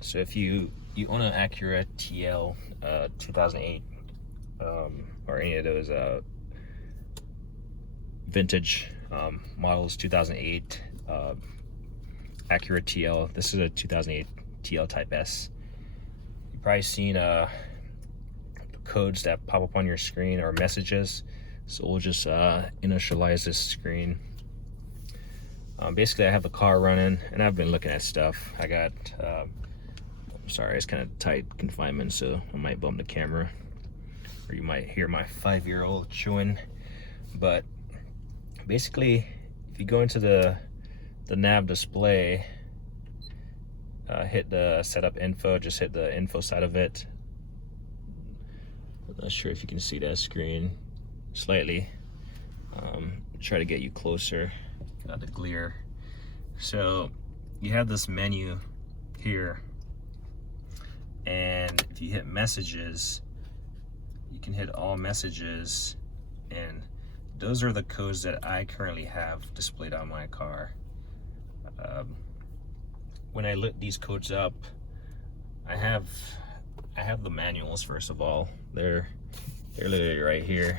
So if you own an Acura TL 2008 or any of those vintage models, 2008 Acura TL, this is a 2008 TL Type S. You've probably seen codes that pop up on your screen or messages. So we'll just initialize this screen. Basically, I have the car running and I've been looking at stuff. I got sorry, it's kind of tight confinement, so I might bump the camera, or you might hear my 5-year-old chewing. But basically, if you go into the nav display, hit the setup info, just hit the info side of it. I'm not sure if you can see that screen slightly. Try to get you closer. Got the glare. So you have this menu here, and if you hit messages, you can hit all messages, and those are the codes that I currently have displayed on my car. When I look these codes up, I have the manuals. First of all, they're literally right here.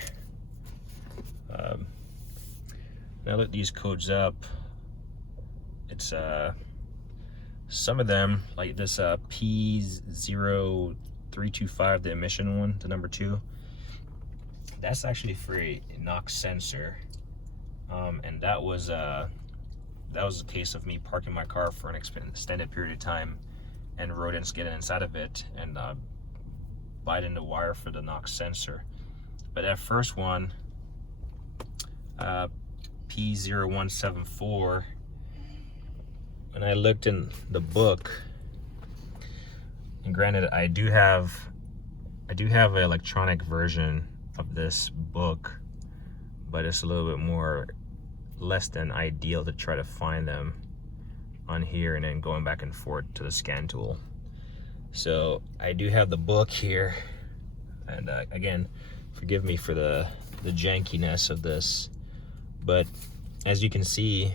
When I look these codes up, it's some of them, like this P0325, the emission one, the number 2, that's actually for a NOx sensor, and that was the case of me parking my car for an extended period of time and rodents getting inside of it and biting the wire for the NOx sensor. But that first one, P0174, when I looked in the book, and granted I do have an electronic version of this book, but it's a little bit less than ideal to try to find them on here and then going back and forth to the scan tool. So I do have the book here, and again, forgive me for the jankiness of this, but as you can see,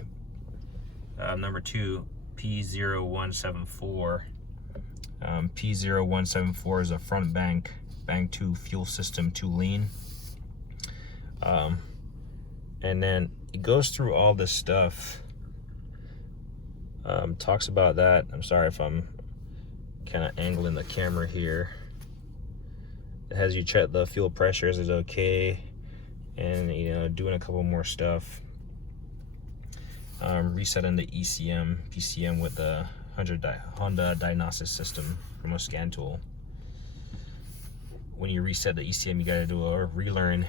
number 2, P0174. P0174 is a front bank 2 fuel system 2 lean. And then it goes through all this stuff. Talks about that. I'm sorry if I'm kind of angling the camera here. It has you check the fuel pressures is okay, and doing a couple more stuff. Resetting the ECM, PCM with the Honda Diagnostic system from a scan tool. When you reset the ECM, you got to do a relearn.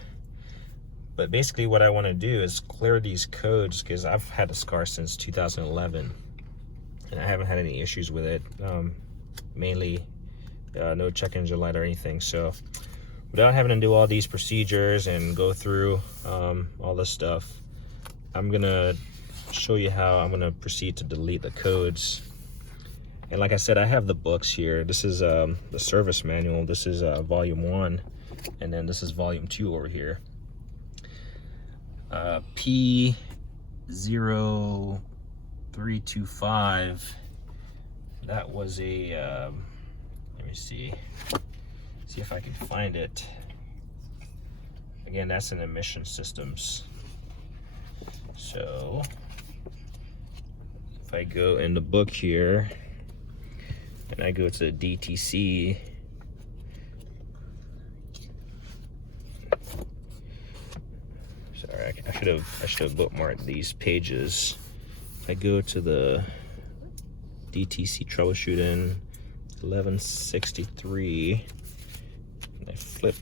But basically what I want to do is clear these codes, because I've had this car since 2011 and I haven't had any issues with it. Mainly no check engine light or anything. So without having to do all these procedures and go through all this stuff, I'm gonna show you how I'm gonna proceed to delete the codes. And like I said, I have the books here. This is the service manual. This is volume 1, and then this is volume 2 over here. P0325, that was a let me see if I can find it. Again, that's an emission systems. So if I go in the book here and I go to DTC, sorry, I should have bookmarked these pages. If I go to the DTC troubleshooting 1163 and I flip,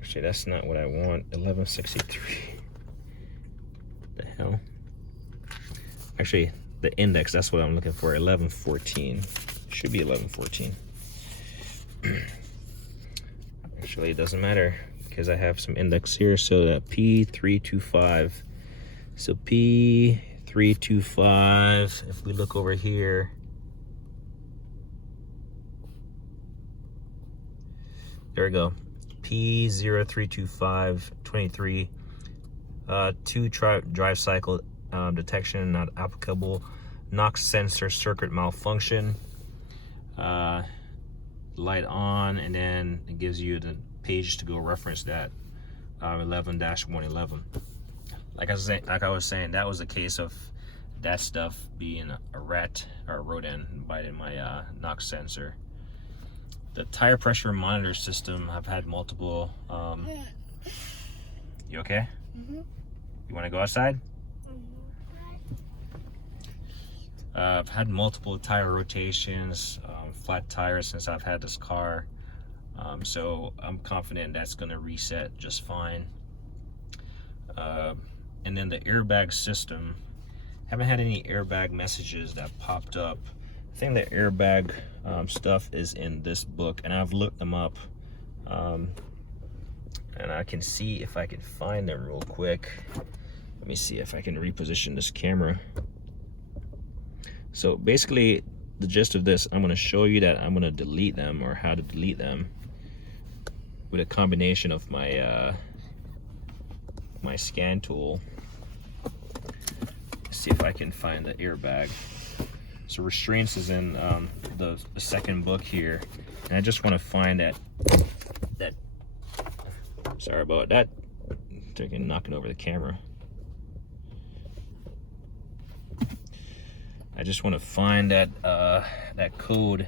actually that's not what I want. 1163, the hell, actually the index, that's what I'm looking for. 1114, should be 1114. Actually it doesn't matter because I have some index here. So that P325, so P325, if we look over here, there we go, P032523, 2 drive cycle detection not applicable, NOx sensor circuit malfunction, light on, and then it gives you the page to go reference that, 11-111. Like I was saying, that was a case of that stuff being a rat or a rodent biting my NOx sensor. The tire pressure monitor system, I've had multiple. You okay? Mm-hmm. You want to go outside? I've had multiple tire rotations, flat tires since I've had this car, so I'm confident that's going to reset just fine. And then the airbag system, haven't had any airbag messages that popped up. I think the airbag stuff is in this book, and I've looked them up, and I can see if I can find them real quick. Let me see if I can reposition this camera. So basically, the gist of this, I'm going to show you that I'm going to delete them, or how to delete them, with a combination of my my scan tool. Let's see if I can find the airbag. So restraints is in the second book here, and I just want to find that. Sorry about that. They're knocking over the camera. I just want to find that that code,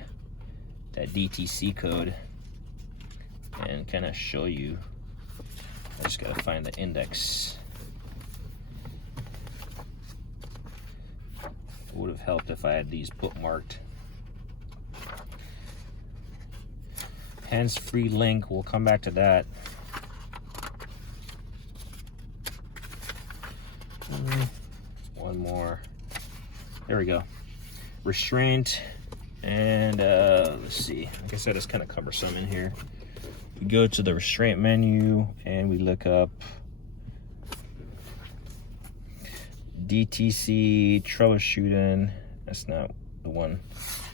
that DTC code, and kind of show you. I just gotta find the index. It would have helped if I had these bookmarked. Hands-free link, we'll come back to that. One more. There we go. Restraint, and let's see. Like I said, it's kind of cumbersome in here. We go to the restraint menu and we look up DTC troubleshooting. That's not the one.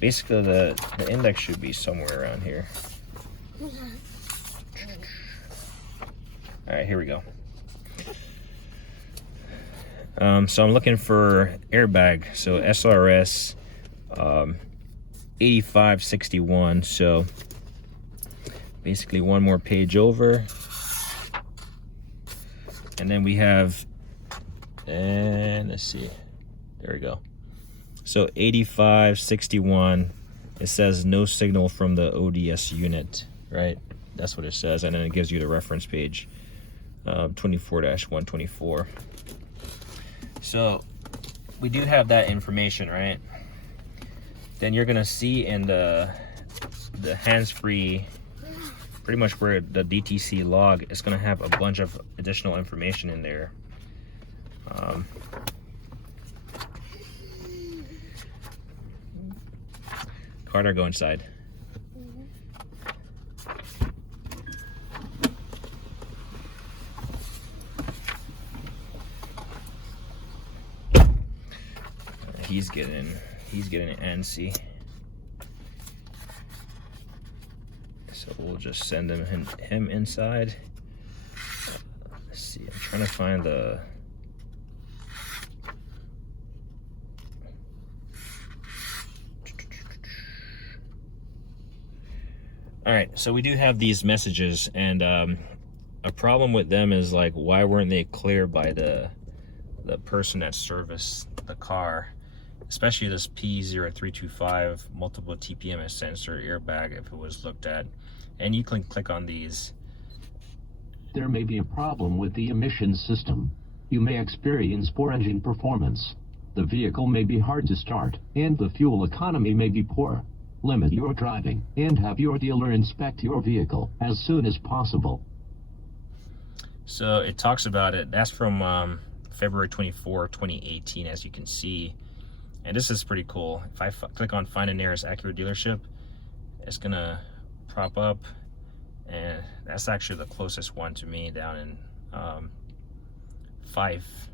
Basically, the index should be somewhere around here. All right, here we go. So I'm looking for airbag. So SRS 8561. So basically one more page over, and then we have, and let's see, there we go. So 8561, it says no signal from the ODS unit, right? That's what it says, and then it gives you the reference page, 24-124. So we do have that information, right? Then you're gonna see in the hands-free, pretty much where the DTC log is going to have a bunch of additional information in there. Carter, go inside. He's getting antsy. So we'll just send him inside. Let's see, I'm trying to find the... All right, so we do have these messages, and a problem with them is, like, why weren't they cleared by the person that serviced the car? Especially this P0325 multiple TPMS sensor airbag, if it was looked at. And you can click on these. There may be a problem with the emissions system. You may experience poor engine performance. The vehicle may be hard to start, and the fuel economy may be poor. Limit your driving, and have your dealer inspect your vehicle as soon as possible. So it talks about it. That's from February 24, 2018, as you can see. And this is pretty cool. If I click on find the nearest Acura dealership, it's gonna prop up, and that's actually the closest one to me, down in Fife.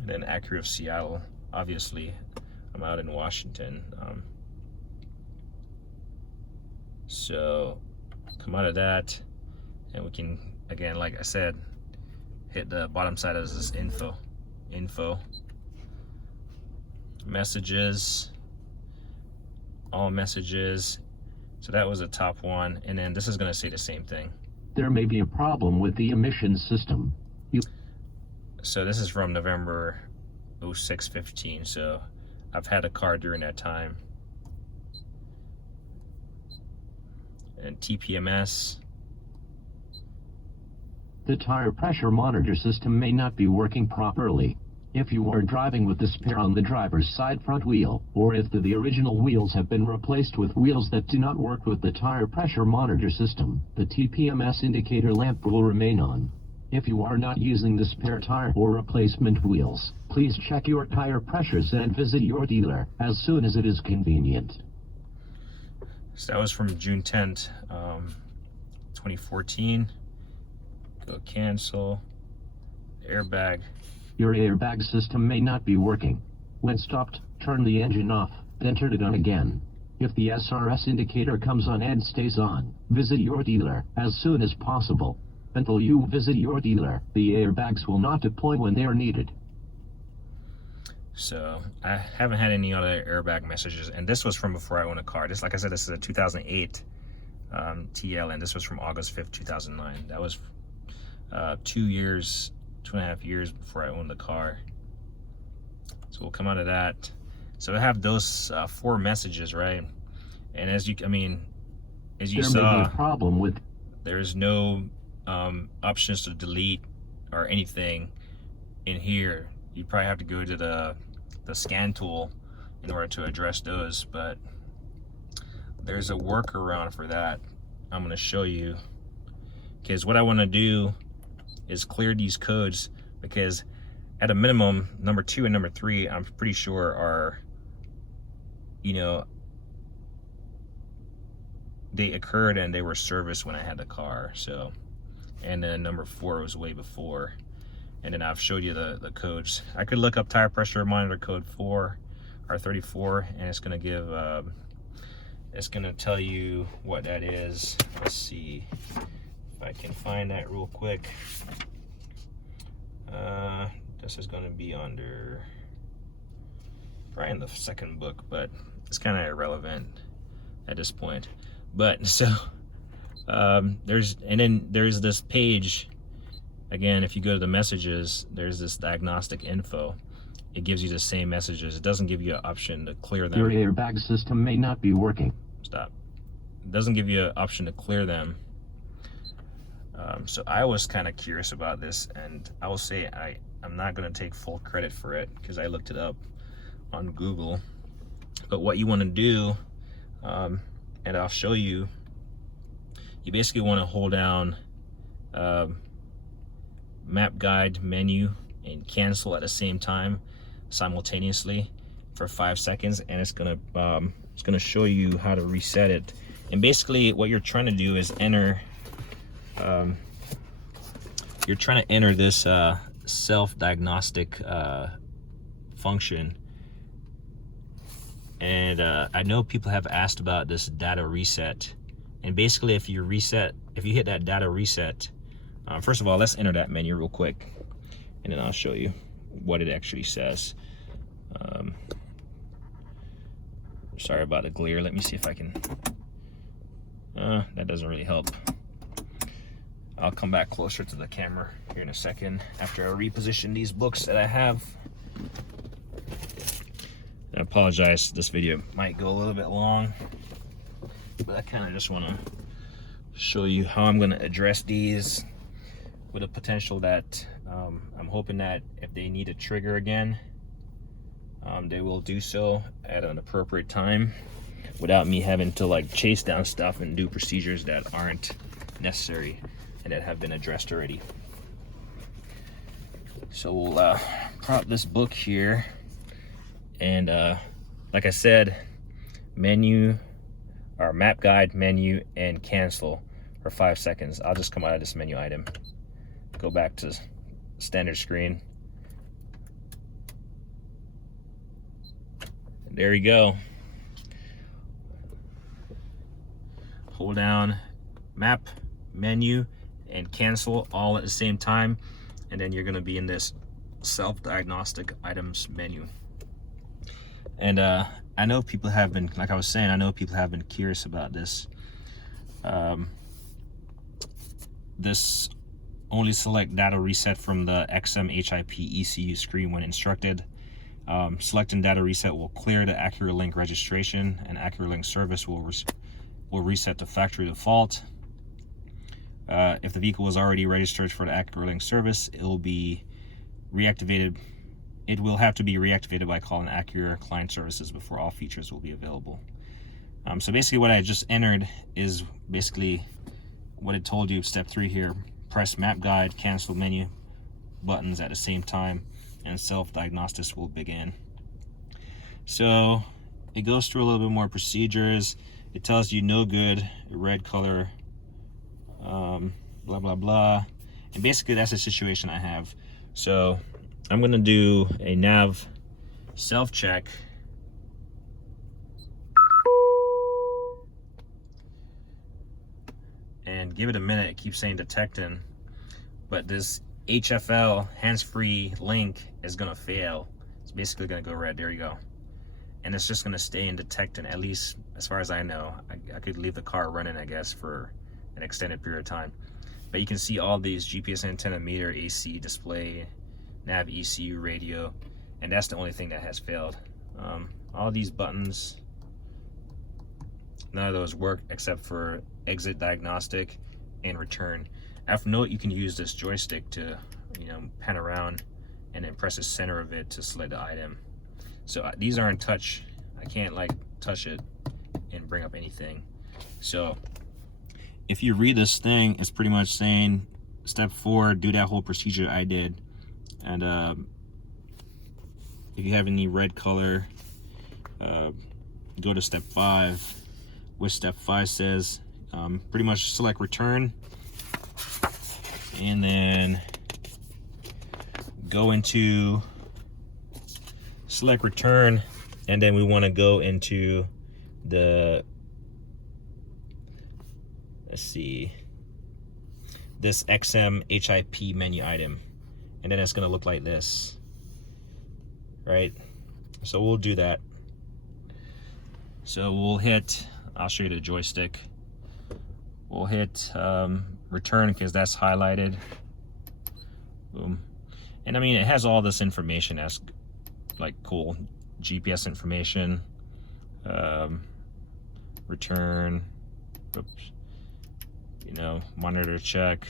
And then Acura of Seattle. Obviously, I'm out in Washington. So Come out of that, and we can, again, like I said, hit the bottom side of this info, messages, all messages. So that was the top one, and then this is going to say the same thing. There may be a problem with the emission system. So this is from November 06/15, so I've had a car during that time. And TPMS. The tire pressure monitor system may not be working properly. If you are driving with the spare on the driver's side front wheel, or if the original wheels have been replaced with wheels that do not work with the tire pressure monitor system, the TPMS indicator lamp will remain on. If you are not using the spare tire or replacement wheels, please check your tire pressures and visit your dealer as soon as it is convenient. So that was from June 10th, 2014. Go cancel. Airbag. Your airbag system may not be working. When stopped, turn the engine off, then turn it on again. If the SRS indicator comes on and stays on, visit your dealer as soon as possible. Until you visit your dealer, the airbags will not deploy when they are needed. So I haven't had any other airbag messages, and this was from before I owned a car. This, like I said, this is a 2008 TL, and this was from August 5th, 2009. That was 2.5 years before I owned the car. So we'll come out of that. So I have those 4 messages, right? And as you saw, There may be a problem with. There's no options to delete or anything in here. You probably have to go to the scan tool in order to address those, but there's a workaround for that. I'm going to show you, because what I want to do is clear these codes, because at a minimum, number 2 and number 3, I'm pretty sure are, they occurred and they were serviced when I had the car. So, and then number 4 was way before. And then I've showed you the codes. I could look up tire pressure monitor code 4 or 34, and it's gonna give, it's gonna tell you what that is. Let's see if I can find that real quick. This is gonna be under, probably in the second book, but it's kind of irrelevant at this point. But so there's this page. Again, if you go to the messages, there's this diagnostic info. It gives you the same messages. It doesn't give you an option to clear them. Your airbag system may not be working. Stop. It doesn't give you an option to clear them. So I was kind of curious about this, and I will say I'm not going to take full credit for it because I looked it up on Google. But what you want to do, and I'll show you, you basically want to hold down map guide menu and cancel at the same time simultaneously for 5 seconds, and it's gonna show you how to reset it. And basically what you're trying to do is enter this self-diagnostic function. And I know people have asked about this data reset, and basically if you hit that data reset, first of all, let's enter that menu real quick, and then I'll show you what it actually says. Sorry about the glare. Let me see if I can. That doesn't really help. I'll come back closer to the camera here in a second after I reposition these books that I have. I apologize, this video might go a little bit long, but I kind of just want to show you how I'm going to address these with a potential that I'm hoping that if they need a trigger again, they will do so at an appropriate time without me having to like chase down stuff and do procedures that aren't necessary and that have been addressed already. So we'll prop this book here, and like I said, menu or map guide menu and cancel for 5 seconds. I'll just come out of this menu item, go back to standard screen. And there you go. Hold down map, menu, and cancel all at the same time, and then you're going to be in this self-diagnostic items menu. And I know people have been, like I was saying, I know people have been curious about this. This only select data reset from the XM HIP ECU screen when instructed. Selecting data reset will clear the Acura Link registration, and Acura Link service will reset to factory default. If the vehicle was already registered for the Acura Link service, it will be reactivated. It will have to be reactivated by calling Acura client services before all features will be available. So basically what I just entered is basically what it told you, step 3 here. Press map guide, cancel menu buttons at the same time, and self-diagnostics will begin. So it goes through a little bit more procedures. It tells you no good, red color, blah, blah, blah. And basically that's the situation I have. So I'm gonna do a nav self-check. And give it a minute. It keeps saying detecting, but this HFL hands-free link is gonna fail. It's basically gonna go red. There you go. And it's just gonna stay in detecting, at least as far as I know. I could leave the car running, I guess, for an extended period of time. But you can see all these GPS antenna, meter, AC, display, nav, ECU, radio, and that's the only thing that has failed. All these buttons, none of those work except for exit diagnostic and return. Of note, you can use this joystick to, pan around and then press the center of it to select the item. So these aren't touch. I can't like touch it and bring up anything. So if you read this thing, it's pretty much saying step 4, do that whole procedure I did. And if you have any red color, go to step 5, which step 5 says pretty much select return, and then go into select return, and then we want to go into the, let's see, this XM HIP menu item, and then it's going to look like this, right? So we'll do that. So we'll hit, I'll show you the joystick. We'll hit return because that's highlighted. Boom. And I mean, it has all this information that's like cool. GPS information, return, oops, monitor check,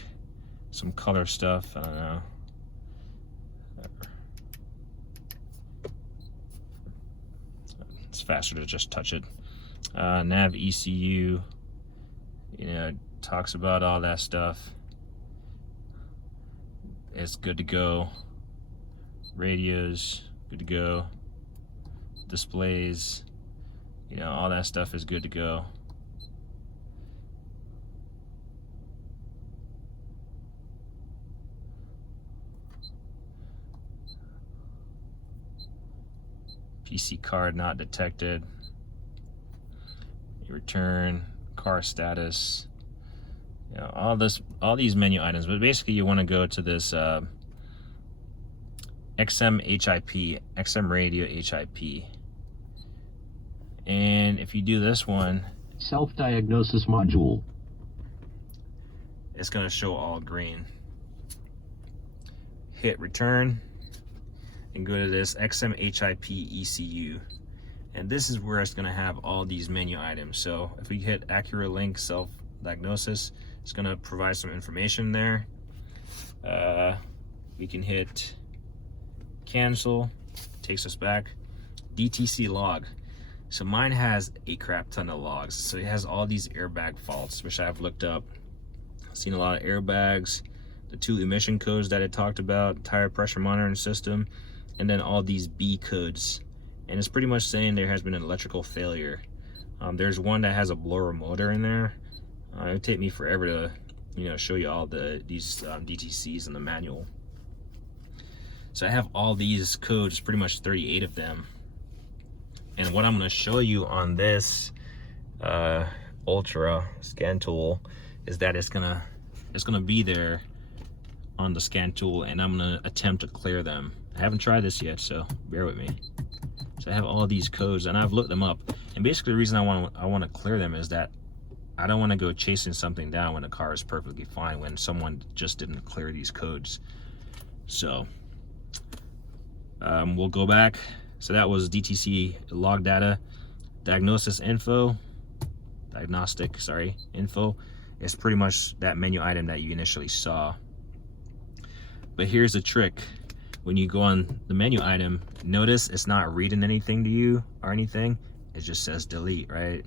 some color stuff, I don't know. It's faster to just touch it. Nav, ECU, talks about all that stuff. It's good to go. Radios, good to go. Displays, all that stuff is good to go. PC card not detected. Return, car status, all these menu items. But basically you want to go to this XM HIP, XM radio HIP. And if you do this one, self-diagnosis module, it's going to show all green. Hit return and go to this XM HIP ECU. And this is where it's going to have all these menu items. So if we hit Acura Link self-diagnosis, it's going to provide some information there. We can hit cancel, takes us back. DTC log. So mine has a crap ton of logs. So it has all these airbag faults, which I've looked up. I've seen a lot of airbags, the 2 emission codes that it talked about, tire pressure monitoring system, and then all these B codes. And it's pretty much saying there has been an electrical failure. There's one that has a blower motor in there. It would take me forever to show you all these DTCs in the manual. So I have all these codes, pretty much 38 of them. And what I'm going to show you on this Ultra scan tool is that it's gonna be there on the scan tool, and I'm gonna attempt to clear them. I haven't tried this yet, so bear with me. So I have all these codes, and I've looked them up, and basically the reason I want to clear them is that I don't want to go chasing something down when the car is perfectly fine when someone just didn't clear these codes. So we'll go back. So that was DTC Logdata, Diagnostic info. It's pretty much that menu item that you initially saw. But here's the trick. When you go on the menu item, notice it's not reading anything to you or anything. It just says delete, right?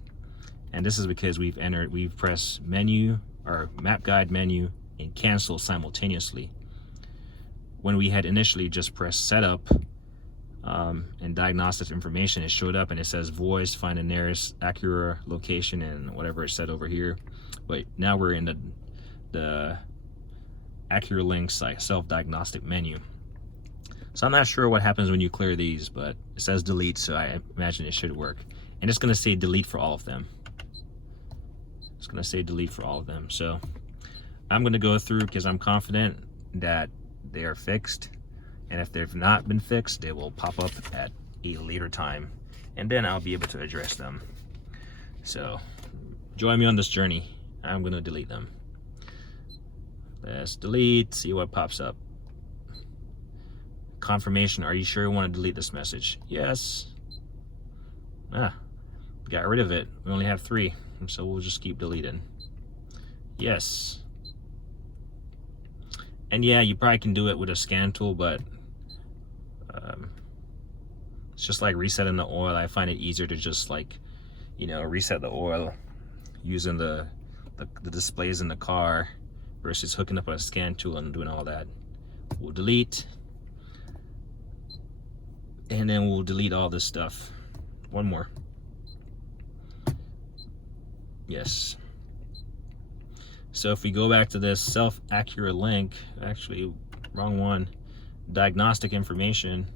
And this is because we've pressed menu or map guide menu and cancel simultaneously. When we had initially just pressed setup and diagnostic information, it showed up and it says voice, find the nearest Acura location and whatever it said over here. But now we're in the Acura Link self-diagnostic menu. So I'm not sure what happens when you clear these, but it says delete, so I imagine it should work. And it's gonna say delete for all of them. It's gonna say delete for all of them. So I'm gonna go through because I'm confident that they are fixed. And if they've not been fixed, they will pop up at a later time. And then I'll be able to address them. So join me on this journey. I'm gonna delete them. Let's delete, see what pops up. Confirmation, are you sure you want to delete this message? Yes. Got rid of it. We only have 3, so we'll just keep deleting. Yes. And yeah, you probably can do it with a scan tool, but it's just like resetting the oil. I find it easier to just reset the oil using the displays in the car versus hooking up a scan tool and doing all that. We'll delete. And then we'll delete all this stuff. One more. Yes. So if we go back to this self-Acura link, actually, wrong one, diagnostic information,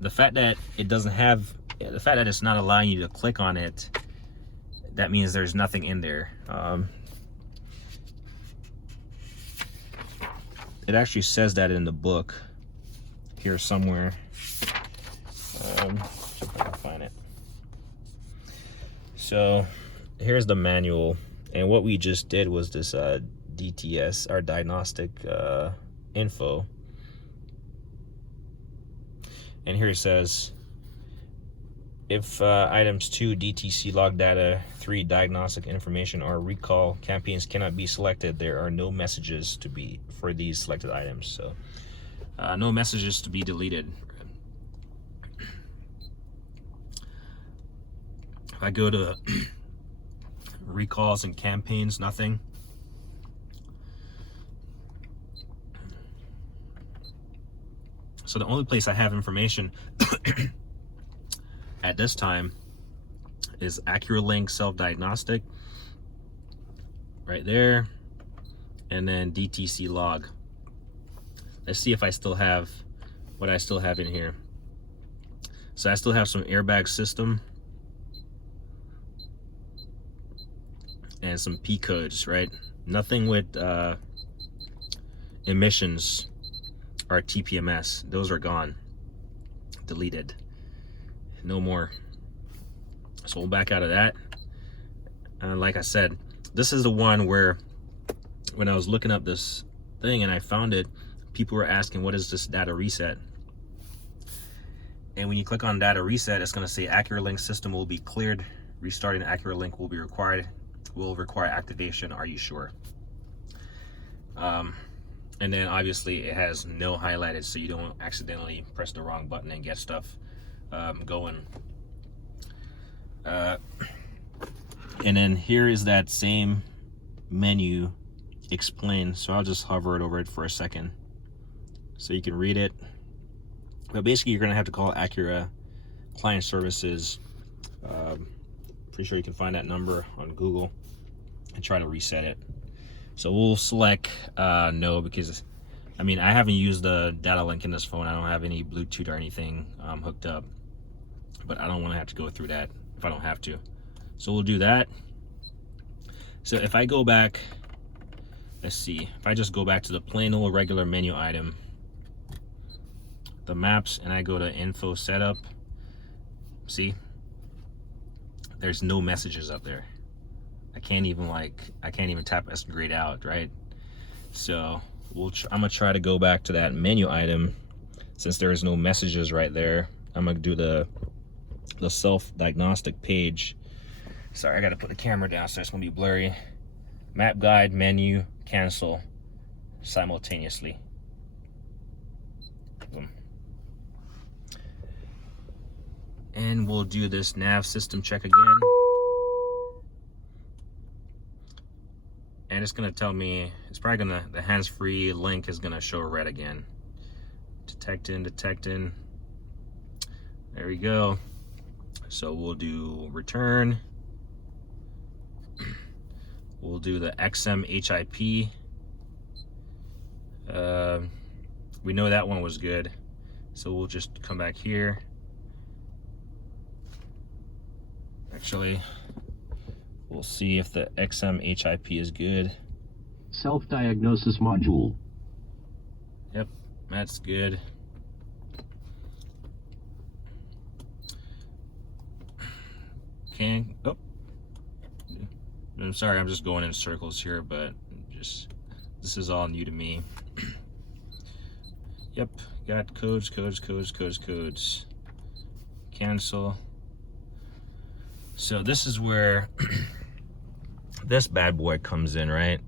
the fact that it's not allowing you to click on it, that means there's nothing in there. It actually says that in the book here somewhere. See if I can find it. So here's the manual, and what we just did was this DTS, our diagnostic info. And here it says, if items 2 DTC Logdata, 3 diagnostic information or recall campaigns cannot be selected, there are no messages to be for these selected items. So no messages to be deleted. If I go to recalls and campaigns, nothing. So the only place I have information at this time is Acura Link self-diagnostic right there, and then DTC log. Let's see if I still have what I still have in here. So I still have some airbag system and some P codes, right? Nothing with emissions or TPMS. Those are gone, deleted, no more. So we'll back out of that. Like I said, this is the one where when I was looking up this thing and I found it, people were asking, what is this data reset? And when you click on data reset, it's going to say Acura Link system will be cleared. Restarting Acura Link will require activation. Are you sure? And then obviously it has no highlighted, so you don't accidentally press the wrong button and get stuff going. And then here is that same menu explained. So I'll just hover it over it for a second so you can read it. But basically you're gonna have to call Acura Client Services. Pretty sure you can find that number on Google and try to reset it. So we'll select no, because I mean, I haven't used the data link in this phone. I don't have any Bluetooth or anything hooked up, but I don't want to have to go through that if I don't have to. So we'll do that. So if I go back, let's see, if I just go back to the plain old regular menu item, the maps, and I go to info setup, see, there's no messages up there. I can't even tap S grayed out, right? So I'm gonna try to go back to that menu item. Since there is no messages right there, I'm gonna do the self-diagnostic page. Sorry, I gotta put the camera down so it's gonna be blurry. Map guide, menu, cancel simultaneously. Boom. And we'll do this nav system check again. And it's gonna tell me, it's probably gonna, the hands-free link is gonna show red again. Detecting. There we go. So we'll do return. We'll do the XM HIP. We know that one was good. So we'll just come back here. Actually, we'll see if the XM HIP is good. Self-diagnosis module. Yep, that's good. Oh, I'm sorry, I'm just going in circles here, but this is all new to me. Yep, got codes. Cancel. So this is where this bad boy comes in, right?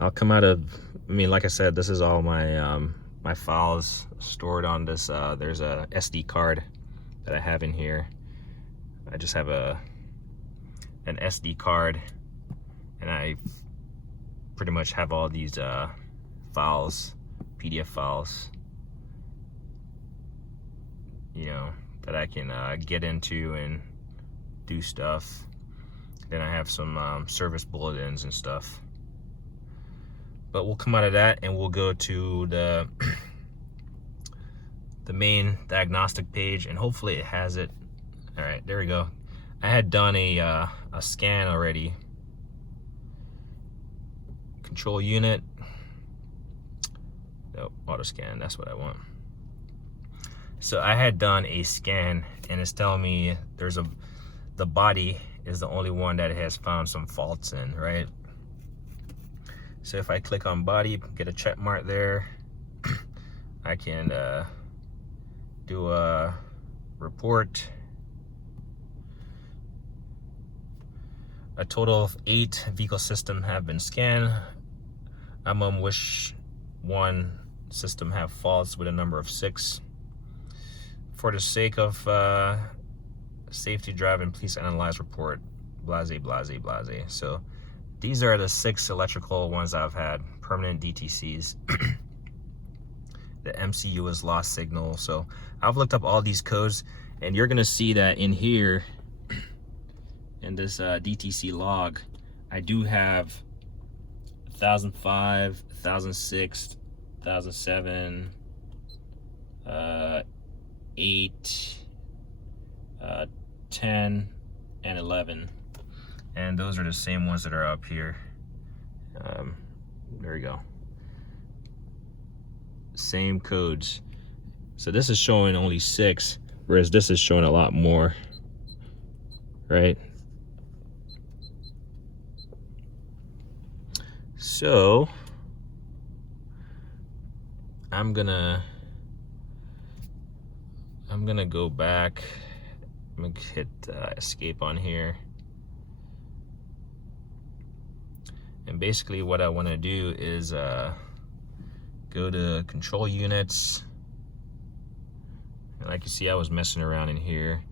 I'll come out of, like I said, this is all my my files stored on this. There's a SD card that I have in here. I just have an SD card, and I pretty much have all these files, PDF files, you know, that I can get into and do stuff. Then I have some service bulletins and stuff. But we'll come out of that and we'll go to the main diagnostic page, and hopefully it has it. All right, there we go. I had done a scan already. Control unit. Nope, auto scan, that's what I want. So I had done a scan, and it's telling me the body is the only one that it has found some faults in, right? So if I click on body, get a check mark there, I can do a report. A total of 8 vehicle systems have been scanned. I'm on wish one system have faults with a number of 6. For the sake of safety driving, please analyze report, blase. So these are the 6 electrical ones I've had, permanent DTCs. The MCU is lost signal. So I've looked up all these codes, and you're gonna see that in here, in this DTC log, I do have 1005, 1006, 1007, 8, 10, and 11. And those are the same ones that are up here. There we go. Same codes. So this is showing only 6, whereas this is showing a lot more, right? So I'm gonna go back. I'm gonna hit escape on here, and basically what I want to do is go to control units, and like you see, I was messing around in here,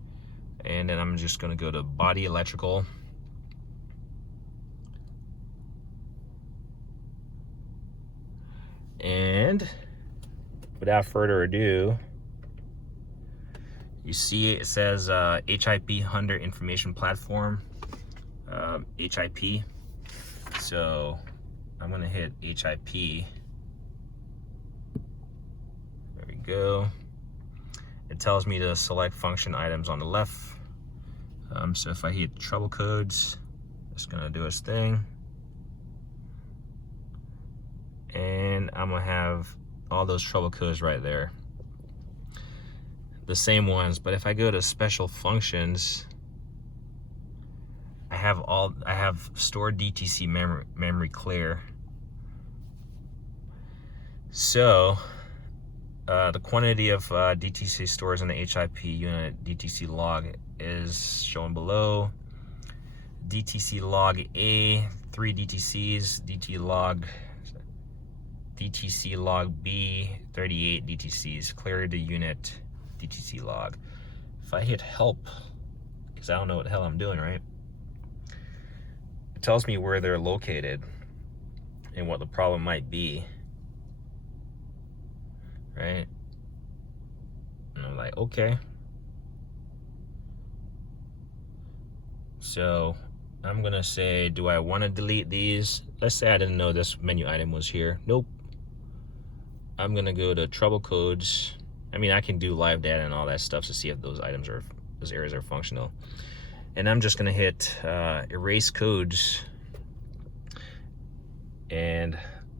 and then I'm just gonna go to body electrical. And without further ado, you see it says HIP 100 information platform, HIP. So I'm gonna hit HIP. There we go. It tells me to select function items on the left. So if I hit trouble codes, It's gonna do its thing. And I'm gonna have all those trouble codes right there. The same ones, but if I go to special functions, I have stored DTC memory clear. So the quantity of DTC stores in the HIP unit DTC log is shown below. DTC log A, 3 DTCs, DTC log B, 38 DTCs. Clear the unit DTC log. If I hit help, because I don't know what the hell I'm doing, right? It tells me where they're located and what the problem might be, right? And I'm like, okay. So I'm gonna say, do I want to delete these? Let's say I didn't know this menu item was here. Nope. I'm gonna go to trouble codes. I mean, I can do live data and all that stuff to see if those areas are functional. And I'm just gonna hit erase codes, and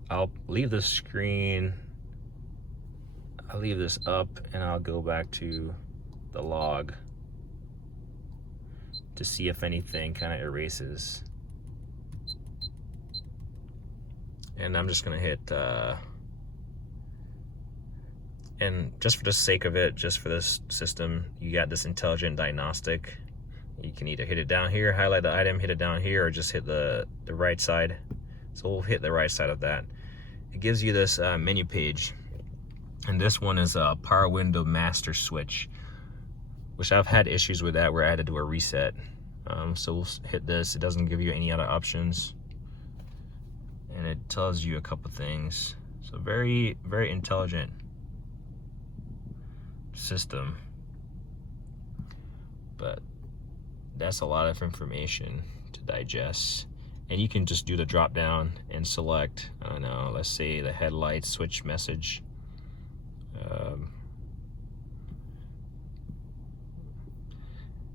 I'll leave the screen. I'll leave this up, and I'll go back to the log to see if anything kind of erases. And I'm just gonna hit, and just for the sake of it, just for this system, you got this intelligent diagnostic. You can either hit it down here, highlight the item, hit it down here, or just hit the right side. So we'll hit the right side of that. It gives you this menu page. And this one is a power window master switch, which I've had issues with that where I had to do a reset. So we'll hit this. It doesn't give you any other options. And it tells you a couple things. So very, very intelligent system. But that's a lot of information to digest. And you can just do the drop down and select, I don't know, let's say the headlight switch message.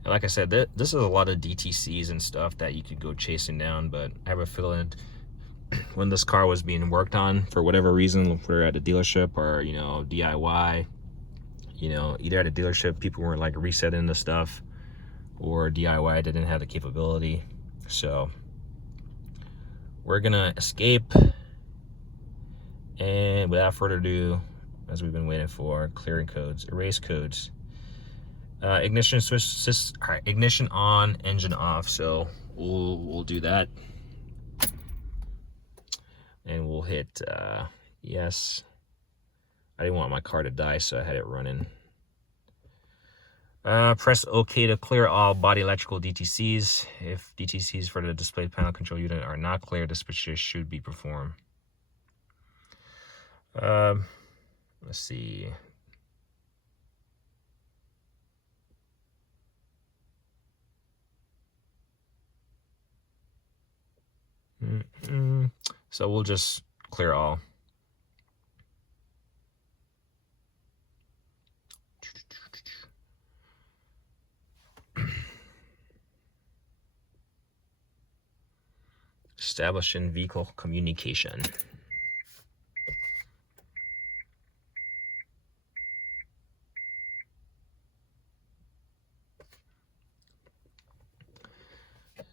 And like I said, this is a lot of DTCs and stuff that you could go chasing down, but I have a feeling when this car was being worked on, for whatever reason, whether at a dealership or, you know, DIY, you know, either at a dealership, people weren't like resetting the stuff, or DIY didn't have the capability. So we're gonna escape, and without further ado, as we've been waiting for, clearing codes, erase codes, ignition switch, ignition on, engine off. So we'll do that, and we'll hit yes. I didn't want my car to die, so I had it running. Press OK to clear all body electrical DTCs. If DTCs for the display panel control unit are not clear, the switches should be performed. Let's see. So we'll just clear all. Establishing vehicle communication.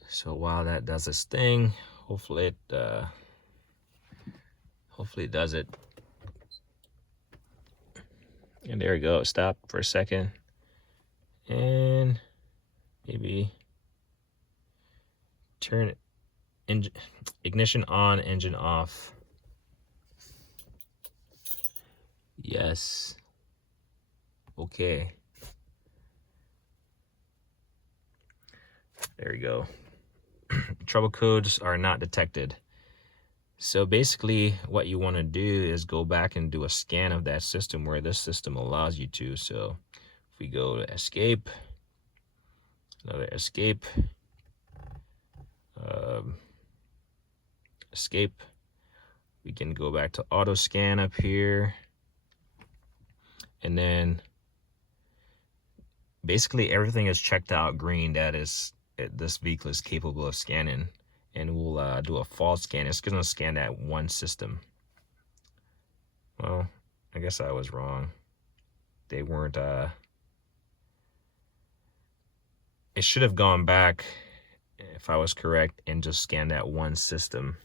So while that does its thing, hopefully it does it. And there we go. Stop for a second, and maybe turn ignition on, engine off. Yes. Okay. There we go. Trouble codes are not detected. So basically what you want to do is go back and do a scan of that system where this system allows you to. So if we go to escape, another escape, escape, we can go back to auto scan up here, and then basically everything is checked out green that is this vehicle is capable of scanning. and we'll do a fault scan. It's gonna scan that one system. Well, I guess I was wrong. They weren't, it should have gone back, if I was correct, and just scanned that one system.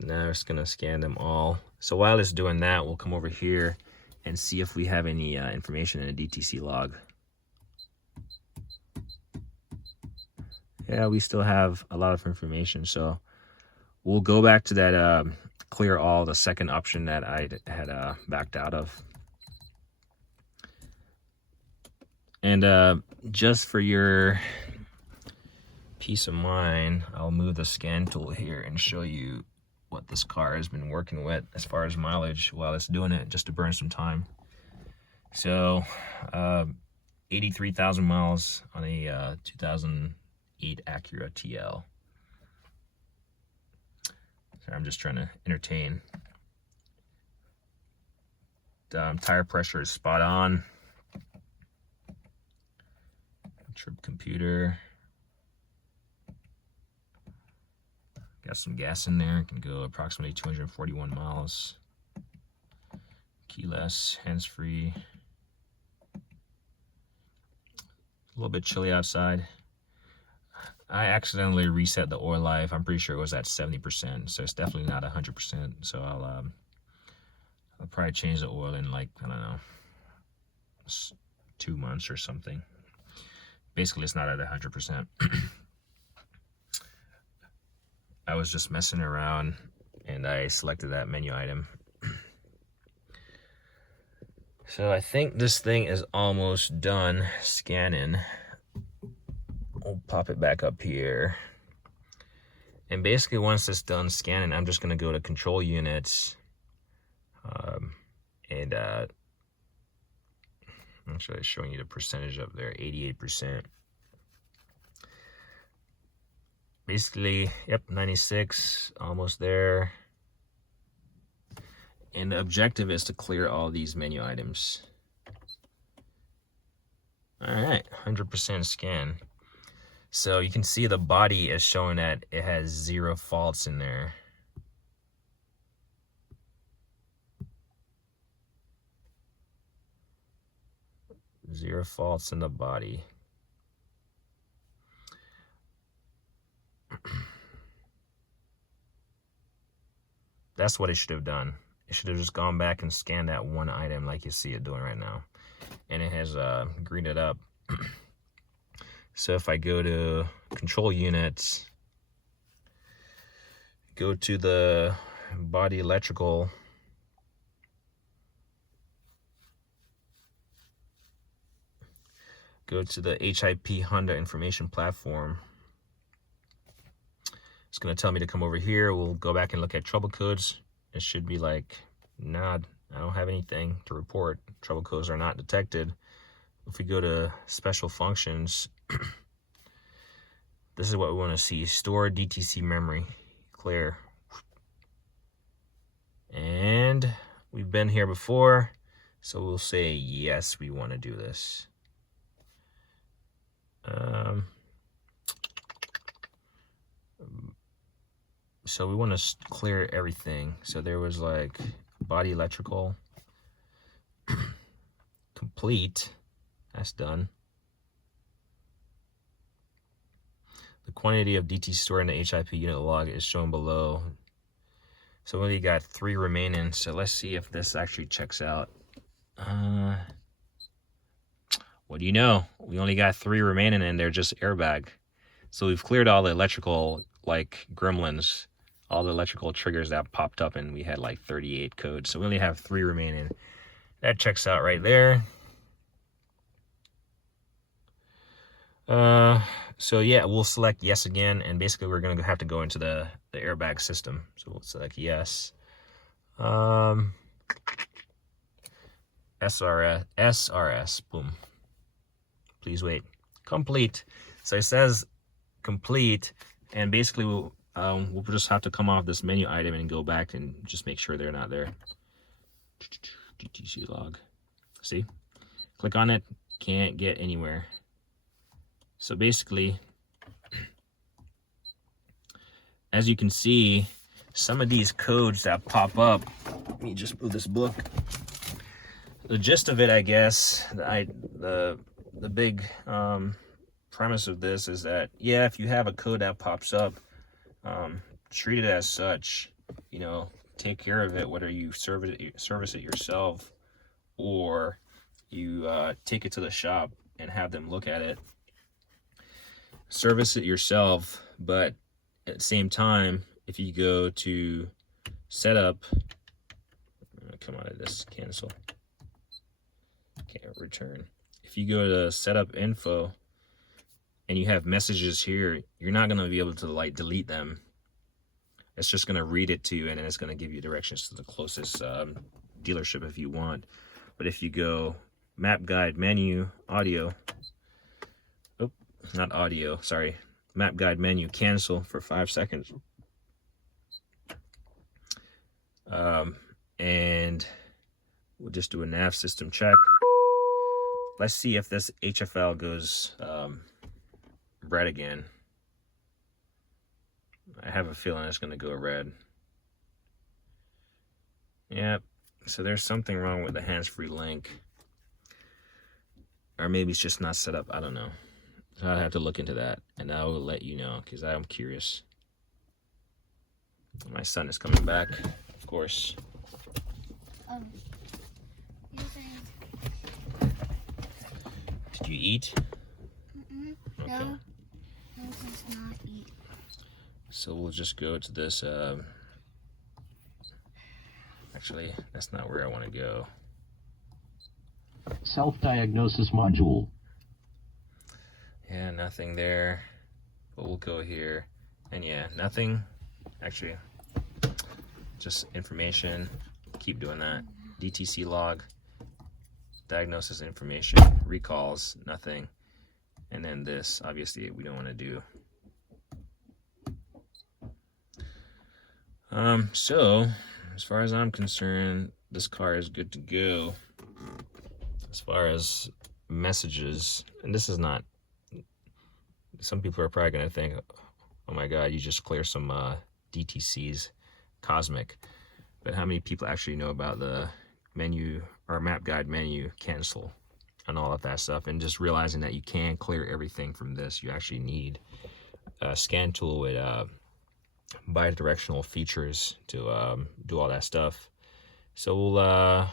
Now it's gonna scan them all. So while it's doing that, we'll come over here and see if we have any information in a DTC log. Yeah, we still have a lot of information. So we'll go back to that clear all, the second option that I had backed out of. And just for your peace of mind, I'll move the scan tool here and show you what this car has been working with as far as mileage while it's doing it, just to burn some time. So 83,000 miles on a 2008 Acura TL. So I'm just trying to entertain. Tire pressure is spot on. Trip computer. Got some gas in there. Can go approximately 241 miles. Keyless, hands-free. A little bit chilly outside. I accidentally reset the oil life. I'm pretty sure it was at 70%, so it's definitely not 100%. So I'll probably change the oil in, like, I don't know, 2 months or something. Basically, it's not at 100%. I was just messing around and I selected that menu item. So I think this thing is almost done scanning. We'll pop it back up here. And basically once it's done scanning, I'm just gonna go to control units. Actually it's showing you the percentage up there, 88%. Basically, yep, 96, almost there. And the objective is to clear all these menu items. All right, 100% scan. So you can see the body is showing that it has 0 faults in there. Zero faults in the body. That's what it should have done. It should have just gone back and scanned that one item like you see it doing right now. And it has greened it up. So if I go to control units, go to the body electrical, go to the HIP Honda information platform. It's gonna tell me to come over here. We'll go back and look at trouble codes. It should be like, nah, I don't have anything to report. Trouble codes are not detected. If we go to special functions, this is what we want to see. Store DTC memory, clear. And we've been here before, so we'll say yes, we want to do this. So we want to clear everything. So there was like body electrical, complete, that's done. The quantity of DTC stored in the HIP unit log is shown below. So we only got 3 remaining. So let's see if this actually checks out. What do you know? We only got 3 remaining and they're just airbag. So we've cleared all the electrical, like gremlins, all the electrical triggers that popped up, and we had like 38 codes. So we only have 3 remaining. That checks out right there. So yeah, we'll select yes again, and basically we're gonna have to go into the airbag system. So we'll select yes. SRS, boom. Please wait. Complete. So it says complete, and basically we'll just have to come off this menu item and go back and just make sure they're not there. DTC log. See? Click on it, can't get anywhere. So basically, as you can see, some of these codes that pop up, let me just move this book. The gist of it, I guess, the big premise of this is that, yeah, if you have a code that pops up, treat it as such. You know, take care of it, whether you service it yourself or you take it to the shop and have them look at it. Service it yourself, but at the same time, if you go to setup, come out of this, cancel, can't return. If you go to setup info and you have messages here, you're not going to be able to like delete them. It's just going to read it to you, and then it's going to give you directions to the closest dealership if you want. But if you go map guide menu, audio, oh, not audio, sorry, map guide menu, cancel for 5 seconds. And we'll just do a nav system check. Let's see if this HFL goes red again. I have a feeling it's going to go red. Yep. So there's something wrong with the hands-free link. Or maybe it's just not set up. I don't know. So I'll have to look into that, and I will let you know because I'm curious. My son is coming back, of course. You're saying... Did you eat? Okay. No, does not eat. So we'll just go to this. Actually, that's not where I want to go. Self-diagnosis module. Yeah, nothing there. But we'll go here. And yeah, nothing. Actually, just information. Keep doing that. DTC log. Diagnosis information. Recalls. Nothing. And then this, obviously, we don't want to do. So, as far as I'm concerned, this car is good to go. As far as messages, and this is not, some people are probably going to think, oh my God, you just clear some DTCs, cosmic. But how many people actually know about the menu or map guide menu, cancel, and all of that stuff? And just realizing that you can clear everything from this. You actually need a scan tool with bi-directional features to do all that stuff. So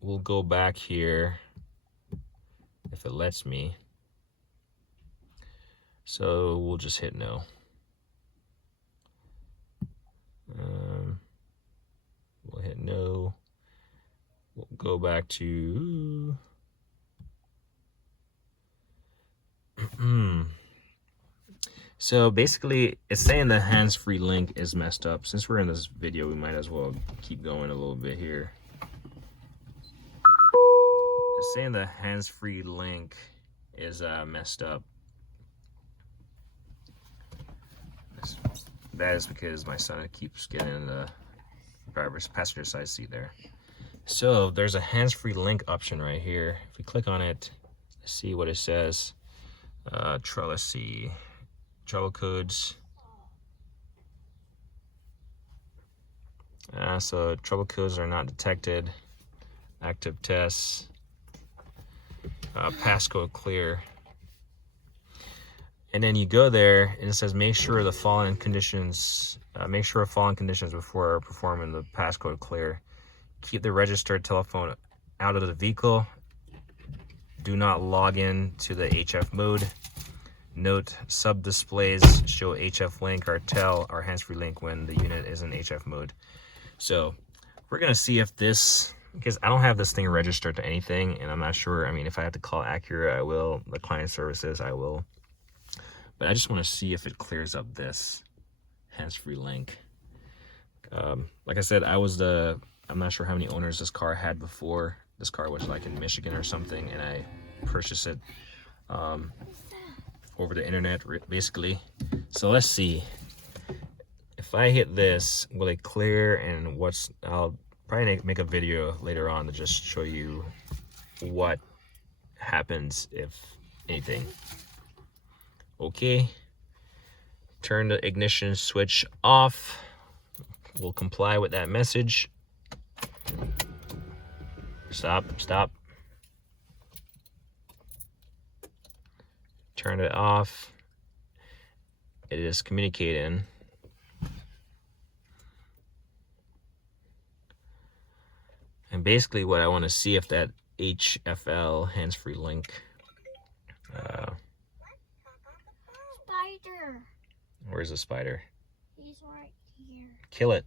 we'll go back here if it lets me. So we'll just hit no. We'll hit no. We'll go back to so basically it's saying the hands-free link is messed up. Since we're in this video, we might as well keep going a little bit here. It's saying the hands-free link is messed up. That is because my son keeps getting in the passenger side seat there. So there's a hands-free link option right here. If we click on it, see what it says. Let's see. Trouble codes. So trouble codes are not detected. Active tests. Passcode clear. And then you go there and it says make sure the following conditions before performing the passcode clear. Keep the registered telephone out of the vehicle. Do not log in to the HF mode. Note sub displays show HF link or tell or hands-free link when the unit is in HF mode. So we're gonna see if this, because I don't have this thing registered to anything and I'm not sure. I mean, if I have to call Acura, I will. The client services, I will. But I just want to see if it clears up this hands-free link. Like I said, I'm not sure how many owners this car had before. This car was like in Michigan or something, and I purchased it over the internet, basically. So let's see. If I hit this, will it clear? And I'll probably make a video later on to just show you what happens if anything. Okay, turn the ignition switch off. We'll comply with that message. Stop. Turn it off. It is communicating. And basically what I want to see if that HFL hands-free link. Spider. Where's the spider? He's right here. Kill it.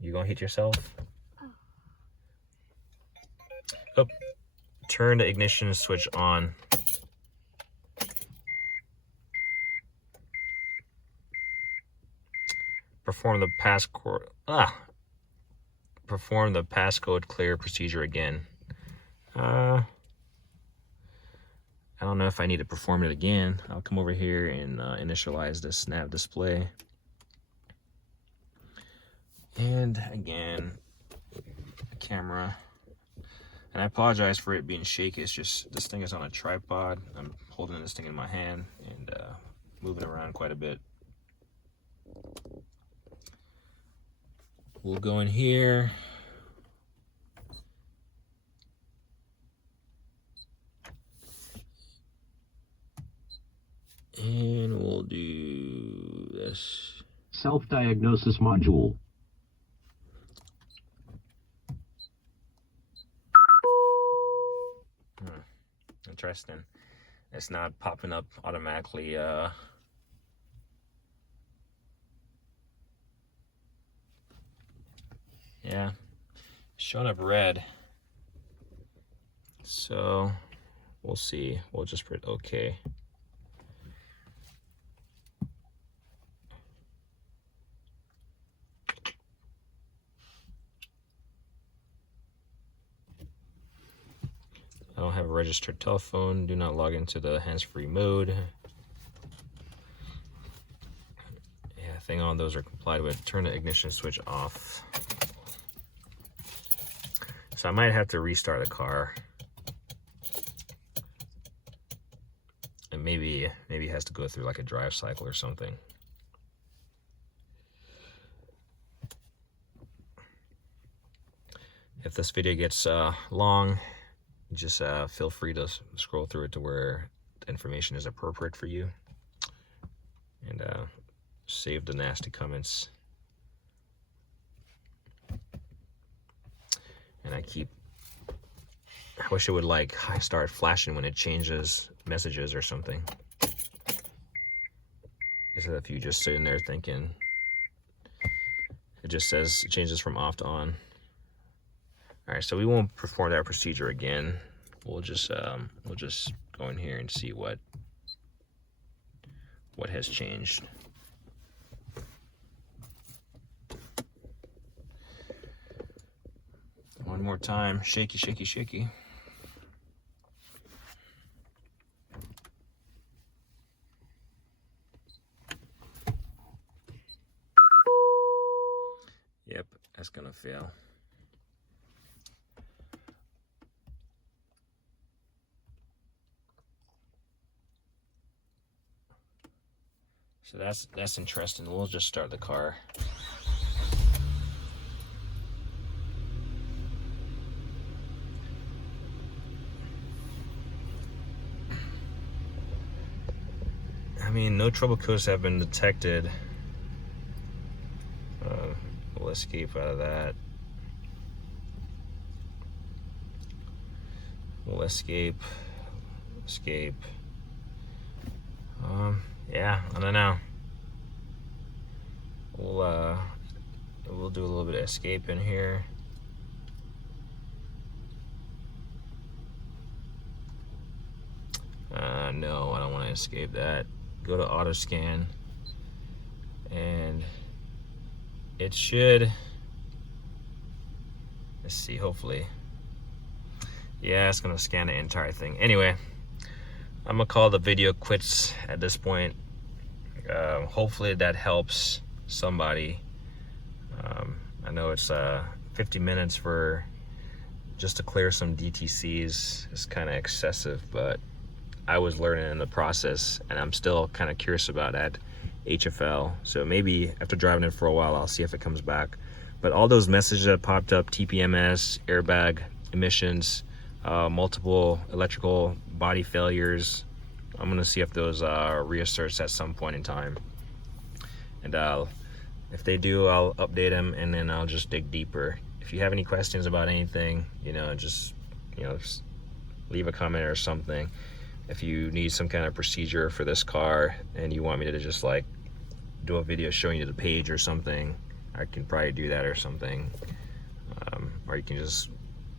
You gonna hit yourself? Oh. Turn the ignition switch on. Perform the passcode clear procedure again. I don't know if I need to perform it again. I'll come over here and initialize this nav display. And again, the camera. And I apologize for it being shaky. It's just this thing is on a tripod. I'm holding this thing in my hand and moving around quite a bit. We'll go in here. And we'll do this. Self-diagnosis module. Interesting. It's not popping up automatically. Yeah, showing up red. So we'll see. We'll just put okay. I don't have a registered telephone. Do not log into the hands-free mode. Yeah, I think all those are complied with. Turn the ignition switch off. So I might have to restart the car. And maybe it has to go through like a drive cycle or something. If this video gets long, just feel free to scroll through it to where the information is appropriate for you. And save the nasty comments. And I wish it would like start flashing when it changes messages or something. Instead of you just sitting there thinking, it just says it changes from off to on. All right, so we won't perform that procedure again. We'll just go in here and see what has changed. One more time, shaky, shaky, shaky. Yep, that's gonna fail. So that's interesting. We'll just start the car. I mean, no trouble codes have been detected. We'll escape out of that. We'll escape. Yeah, I don't know. We'll do a little bit of escape in here. No, I don't want to escape that. Go to auto scan, and it should. Let's see. Hopefully, yeah, it's gonna scan the entire thing. Anyway, I'm gonna call the video quits at this point. Hopefully that helps somebody. I know it's 50 minutes for just to clear some DTCs. It's kind of excessive, but I was learning in the process, and I'm still kind of curious about that HFL. So maybe after driving it for a while, I'll see if it comes back. But all those messages that popped up, TPMS, airbag, emissions, multiple electrical body failures, I'm gonna see if those reasserts at some point in time. And if they do, I'll update them, and then I'll just dig deeper. If you have any questions about anything, just leave a comment or something. If you need some kind of procedure for this car and you want me to just like do a video showing you the page or something, I can probably do that or something. Or you can just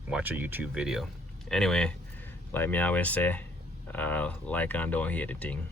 watch a YouTube video. Anyway, like me always say, like on don't hit the thing.